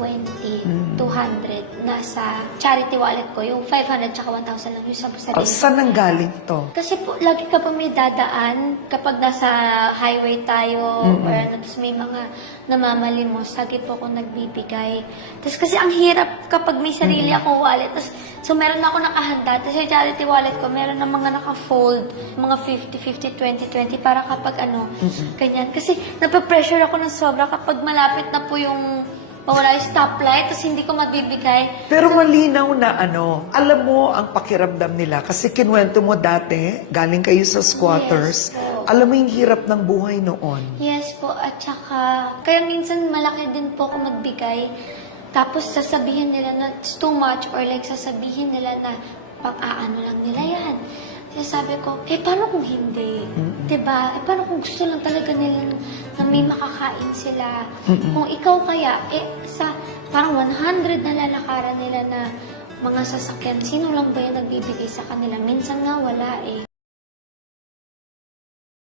200 nasa charity wallet ko. Yung 500 tsaka 1,000 lang yung sa Oh, saan nang galing to? Kasi po, lagi ka pa may dadaan kapag nasa highway tayo or ano, tapos may mga namamalimos, lagi po ako nagbibigay. Tapos kasi ang hirap kapag may sarili ako wallet. Tapos, so meron ako nakahanda. Tapos yung charity wallet ko, meron na mga naka-fold, mga 50, 50, 20, 20 para kapag ano, ganyan. Kasi napapressure ako ng sobra kapag malapit na po yung mawala yung stoplight, tapos hindi ko mabibigay. Pero malinaw na alam mo ang pakiramdam nila kasi kinuwento mo dati, galing kayo sa squatters, Yes po. alam mo yung hirap ng buhay noon. Yes po, at saka, kaya minsan malaki din po ako magbigay. Tapos sasabihin nila na it's too much or like sasabihin nila na pang-aano lang nila yan. Kaya sabi ko, paano kung hindi? Diba? Paano kung gusto lang talaga nila na may makakain sila? Kung ikaw kaya, sa parang 100 na lalakaran nila na mga sasakyan, sino lang ba yung nagbibigay sa kanila? Minsan nga wala